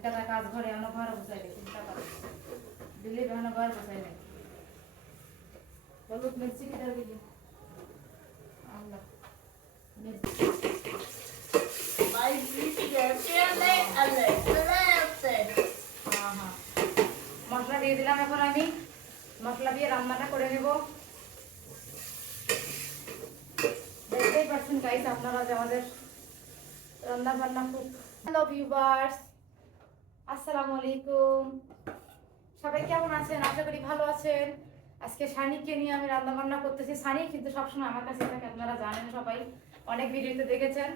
একটা কাজ ঘরে এমন ঘর বসাই রে চিন্তা করো দিল্লি এমন ঘর বসাই রে হলুদ মির্চি কি দাও দিলি আল্লাহ মির্চি ভাই মিষ্টি গেছে আলে আলে আলে হ্যাঁ হ্যাঁ মশলা দিয়ে দিলাম এখন আমি মশলা দিয়ে রান্নাটা করে নেব দেখতেই পাচ্ছেন গাইস আপনারা যে আমাদের রান্না বান্না খুব হ্যালো ভিউয়ার্স আসসালামু আলাইকুম সবাই কেমন আছেন আশা করি ভালো আছেন আজকে সানিকে নিয়ে আমি রান্না বান্না করতেছি সানি কিন্তু সবসময় আমার কাছেই থাকে আপনারা জানেন সবাই অনেক ভিডিওতে দেখেছেন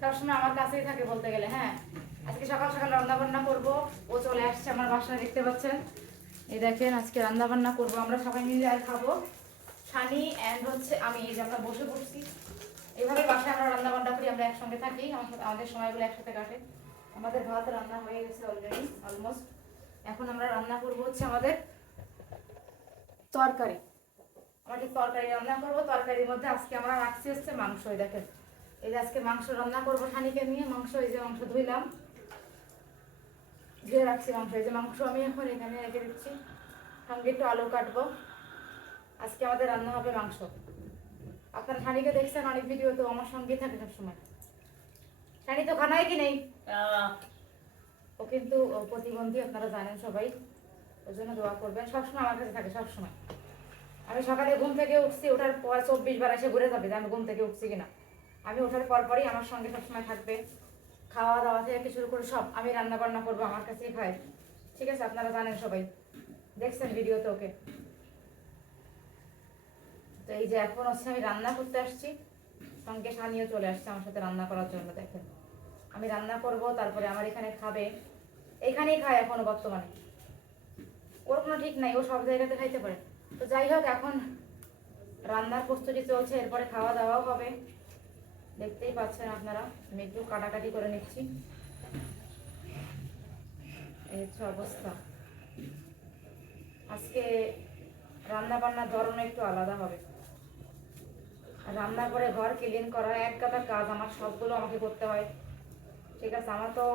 সবসময় আমার কাছেই থাকে বলতে গেলে হ্যাঁ আজকে সকাল সকাল রান্না বান্না করবো ও চলে আসছে আমার বাসায় দেখতে পাচ্ছেন এই দেখেন আজকে রান্না বান্না করবো আমরা সবাই মিলে আর খাবো সানি অ্যান্ড হচ্ছে আমি এই যে আমরা বসে পড়ছি এইভাবে বাসায় আমরা রান্না বান্না করি আমরা একসঙ্গে থাকি আমাদের সময়গুলো একসাথে কাটে আমাদের ভাত রান্না হয়ে গেছে অলরেডি অলমোস্ট এখন আমরা রান্না করবো হচ্ছে আমাদের তরকারি আমাদের তরকারি রান্না করবো তরকারির মধ্যে আজকে আমরা রাখছি হচ্ছে মাংস দেখেন এই যে আজকে মাংস রান্না করবো সানিকে নিয়ে মাংস এই যে মাংস ধুইলাম ধুয়ে রাখছি মাংস এই যে মাংস আমি এখন এখানে রেখে দিচ্ছি সঙ্গে একটু আলু কাটবো আজকে আমাদের রান্না হবে মাংস আপনার সানিকে দেখছেন অনেক ভিডিও তো আমার সঙ্গে থাকে সবসময় সানি তো খানায় কি নেই ও কিন্তু প্রতিবন্ধী আপনারা জানেন সবাই ওই জন্য দোয়া করবেন সবসময় আমার কাছে থাকে সবসময় আমি সকালে ঘুম থেকে উঠছি ওঠার পর 24 বার এসে ঘুরে যাবে যে আমি ঘুম থেকে উঠছি কিনা আমি ওঠার পরই আমার সঙ্গে সবসময় থাকবে খাওয়া দাওয়া থেকে শুরু করে সব আমি রান্না বান্না করবো আমার কাছেই খাই ঠিক আছে আপনারা জানেন সবাই দেখছেন ভিডিওতে ওকে তো এই যে এখন হচ্ছে আমি রান্না করতে আসছি সঙ্গে সানিও চলে আসছে আমার সাথে রান্না করার জন্য দেখেন আমি রান্না করব তারপরে আমার এখানে খাবে এখানেই খায় এখনো বর্তমানে ওর কোনো ঠিক নাই ও সব জায়গাতে খাইতে পারে তো যাই হোক এখন রান্নার প্রস্তুতি চলছে এরপরে খাওয়া দাওয়াও হবে দেখতেই পাচ্ছেন আপনারা আমি একটু কাটাকাটি করে নিচ্ছি এই হচ্ছে অবস্থা আজকে রান্না বান্নার ধরন একটু আলাদা হবে রান্নার পরে ঘর ক্লিন করা এক গাদা কাজ আমার সবগুলো আমাকে করতে হয় ঠিক আছে আমার তো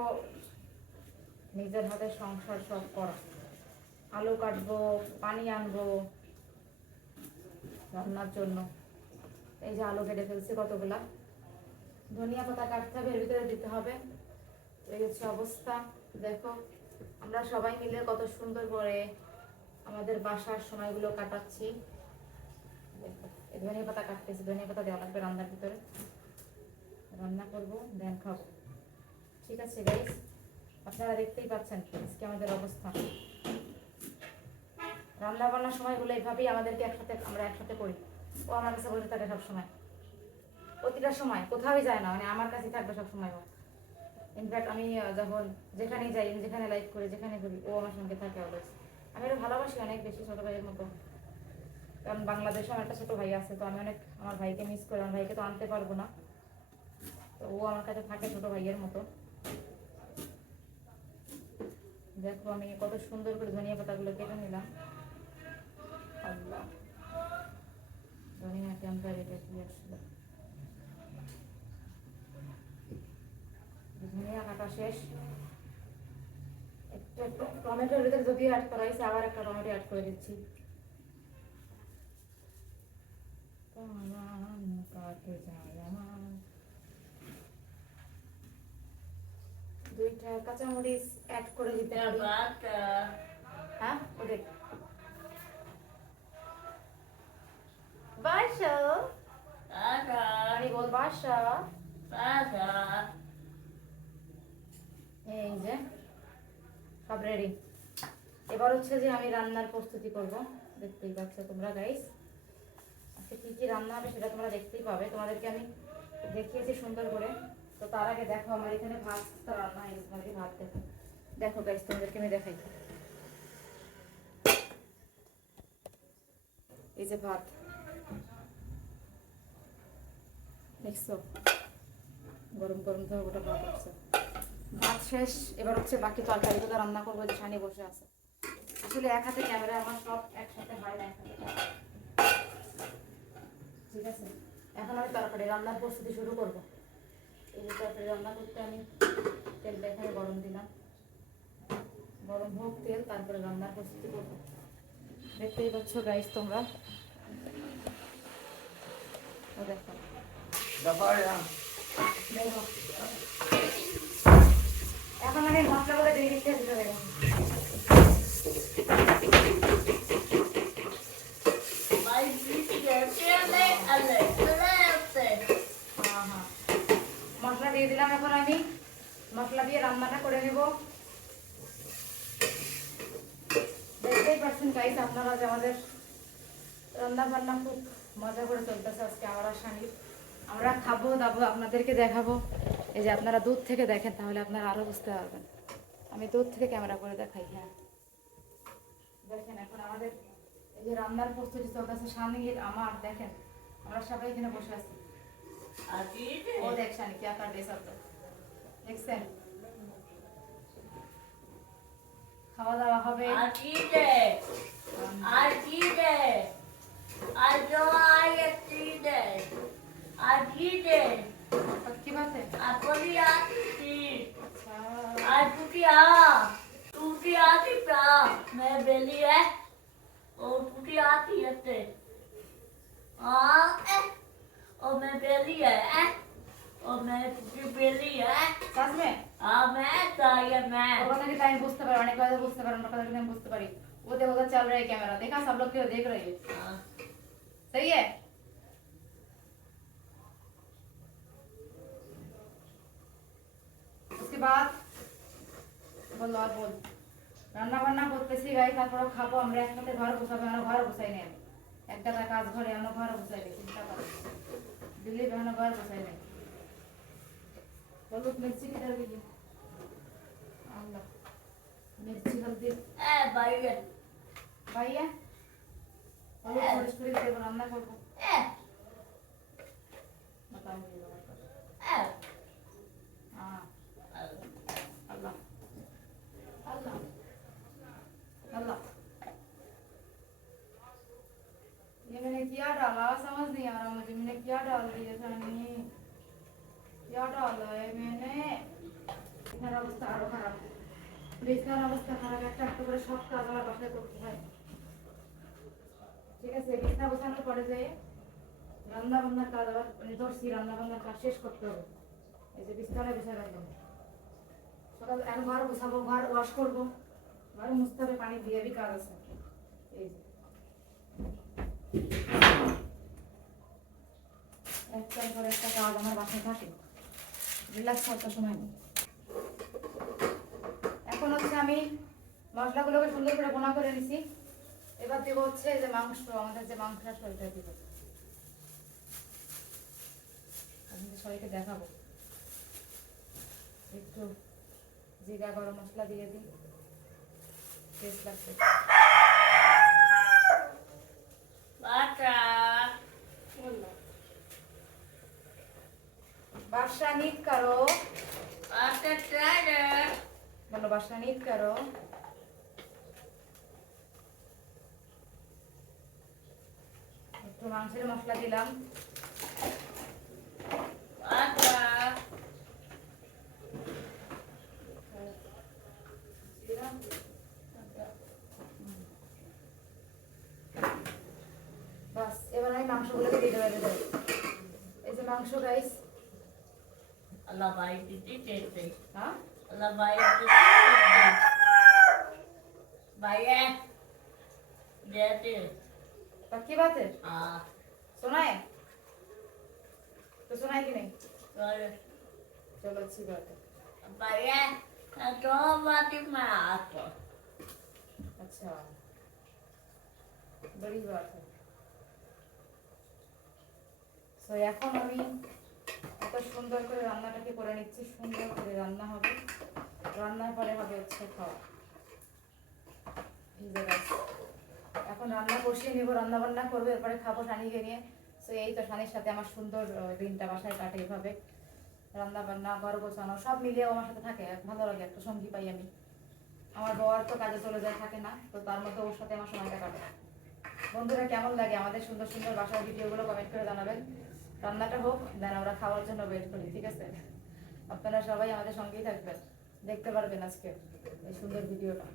নিজের হাতে সংসার সব করা আলু কাটবো পানি আনবো রান্নার জন্য এই যে আলু কেটে ফেলছি কতগুলা ধনিয়া পাতা কাটতে হবে এর ভিতরে দিতে হবে এই হচ্ছে অবস্থা দেখো আমরা সবাই মিলে কত সুন্দর করে আমাদের বাসার সময়গুলো কাটাচ্ছি দেখো এই ধনিয়া পাতা কাটতেছি ধনিয়া পাতা দেওয়া লাগবে রান্নার ভিতরে রান্না করবো দেন খাবো ঠিক আছে গাইস আপনারা দেখতেই পাচ্ছেন আজকে আমাদের অবস্থা রান্না বান্নার সময়গুলো এইভাবেই আমাদেরকে আমরা একসাথে করি ও আমার কাছে বসে থাকে সবসময় প্রতিটা সময় কোথাওই যায় না মানে আমার কাছেই থাকবে সবসময় ও ইনফ্যাক্ট আমি যখন যেখানেই যাই যেখানে লাইভ করি যেখানে করি ও আমার সঙ্গে থাকে অলওয়েজ আমি ওর ভালোবাসি অনেক বেশি ছোটো ভাইয়ের মতো কারণ বাংলাদেশে আমার একটা ছোটো ভাই আছে তো আমি অনেক আমার ভাইকে মিস করি আমার ভাইকে তো আনতে পারবো না তো ও আমার কাছে থাকে ছোটো ভাইয়ের মতো দেখো আমি কত সুন্দর করে ধনিয়া পাতাগুলো কেটে নিলাম আল্লাহ ধনিয়া ক্যাম্পা রেখে দিয়ে আসলো ধনিয়া কাটা শেষ একটু টমেটোর ভিতরে যদি অ্যাড করা হয়েছে আবার একটা টমেটো অ্যাড করে দিচ্ছি কাটে যায় আমার দুইটা কাঁচামরিচ অ্যাড করে দিতে হবে হ্যাঁ ওদের বাসা আমি বল বাসা এই যে সব রেডি এবার হচ্ছে যে আমি রান্নার প্রস্তুতি করব দেখতেই পাচ্ছ তোমরা গাইস আজকে কী কী রান্না হবে সেটা তোমরা দেখতেই পাবে তোমাদেরকে আমি দেখিয়েছি সুন্দর করে তো তার আগে দেখো আমার এখানে ভাত রান্না হয়ে গেছে তোমাদেরকে ভাত দেখো দেখো গাইস তোমাদেরকে আমি দেখাই এই যে ভাত দেখছো গরম গরম তো ওটা ভাত হচ্ছে ভাত শেষ এবার হচ্ছে বাকি তরকারিগুলো রান্না করবো যে সানি বসে আছে আসলে এক হাতে ক্যামেরা আমার সব একসাথে হয় না ঠিক আছে এখন আমি তরকারি রান্নার প্রস্তুতি শুরু করব এই যে তরকারি রান্না করতে আমি তেলটা এখানে গরম দিলাম গরম হোক তেল, তারপরে রান্নার প্রস্তুতি করবো। দেখতেই পাচ্ছ গাইস তোমরা, ও দেখো দেখো। এখন আমি মশলাগুলো দিয়ে দিচ্ছি ভিতরে। Vai friggere, alle, alle, alle. হ্যাঁ হ্যাঁ, মশলা দিয়ে দিলাম। এখন আমি মশলা দিয়ে রান্নাটা করে নেব। দেখতেই পাচ্ছেন গাইস আপনারা যে আমাদের রান্না বান্না খুব মজা করে চলতেছে আজকে আমার আর স্বামীর। আমরা খাবো দাবো, আপনাদেরকে দেখাবো। এই যে আপনারা দূর থেকে দেখেন তাহলে আপনারা আরো বুঝতে পারবেন। আমি দূর থেকে ক্যামেরা করে দেখাই। হ্যাঁ দেখেন এখন আমাদের এই যে রান্নার প্রস্তুতি চলতেছে। স্বামীর আমার দেখেন আমরা সবাই এখানে বসে আছি। ও দেখ শানি কি আকার ড্রেস আপ দেখছেন। খাওয়া দাওয়া হবে। Agite, agite, agite, agite, কি বাতে apoliati, আচ্ছা aputia, tutia tipra, me belie, o tutia tiete, o me belie, o me belie, सच में मैं ताया मैं और बताने टाइम बुझते पारो অনেক কথা বুঝতে পারো, আমরা কথা কিন্তু বুঝতে পারি। ওদের ওদের चल रहा है कैमरा, देखा सब लोग क्यों देख रहे हैं। सही है। उसके बाद বল আর বল। রান্না বান্না করতেছি গাই, তারপর খাবো আমরা একসাথে। ঘর গোছাবো, আমরা ঘর গোছাই নেই। একটা কাজ ঘরে আমরা ঘর গোছাই নেই, চিন্তা করো দিল্লি বেহানো ঘর গোছাই নেই। बोलो मिर्ची किधर गई है। अल्लाह मिर्ची हल्दी भाई भैया बोलो थोड़ी थोड़ी देर रान्ना करबो। बताऊंगी हाँ अल्लाह अल्लाह अल्लाह। ये मैंने क्या डाला समझ नहीं आ रहा मुझे। मैंने क्या डाल दिया सानी, क्या डाला है मैंने। इधर अवस्था आरो खराब, বিছানার অবস্থা খারাপ। একটা একটা করে সব কাজ আমার বাসায় করতে হয়। ঠিক আছে, বিছানা গোছানোর পরে যে রান্না বান্নার কাজ আবার ধরছি, রান্না বান্নার কাজ শেষ করতে হবে। এই যে বিছানা বিছানা রাখলাম, সকাল এখন ঘর গোছাবো, ঘর ওয়াশ করবো, ঘর মুছতে হবে, পানি দিয়ে কাজ আছে। এই যে একটার পর একটা কাজ আমার বাসায় থাকে, রিল্যাক্স করতে সময় নেই। এখন হচ্ছে আমি মশলাগুলোকে সুন্দর করে বোনা করে নিছি। এবার দেবো হচ্ছে যে মাংস, আমাদের যে মাংস আছে ওইটা দিব। আপনাদের সবাইকে দেখাবো। একটু জিরা গরম মশলা দিয়ে দিই, টেস্ট লাগবে। বাদশা नीट करो, बोलो बादशाह नीट करो। একটু মাংসের মশলা দিলাম। বাস এবার আমি মাংসগুলোকে দিয়ে দেবো। এই যে মাংস গাইস। अल्लाह भाई दीदी कहते हाँ अल्लाह भाई दीदी कहते भाई है कहते पक्की बात है। हाँ सुना है तो सुना है कि नहीं। और चलो अच्छी बात है। भाई है तो बात में आता अच्छा बड़ी बात है। তো এখন আমি এত সুন্দর করে রান্নাটাকে করে নিচ্ছি। সুন্দর করে রান্না হবে, রান্নার পরে হবে হচ্ছে খাওয়া। এই যে গাছ এখন রান্না বসিয়ে নেবো, রান্না বান্না করবো, এরপরে খাবো সানিকে নিয়ে। তো এই তো সানির সাথে আমার সুন্দর দিনটা বাসায় কাটে এভাবে। রান্না বান্না ঘর গোছানো সব মিলিয়ে আমার সাথে থাকে, ভালো লাগে, একটা সঙ্গী পাই আমি। আমার বর তো কাজে চলে যায়, থাকে না, তো তার মধ্যে ওর সাথে আমার সময়টা কাটে। বন্ধুরা কেমন লাগে আমাদের সুন্দর সুন্দর বাসার ভিডিওগুলো কমেন্ট করে জানাবেন। রান্নাটা হোক, দেন আমরা খাওয়ার জন্য ওয়েট করি। ঠিক আছে, আপনারা সবাই আমাদের সঙ্গেই থাকবেন। দেখতে পারবেন আজকে এই সুন্দর ভিডিওটা।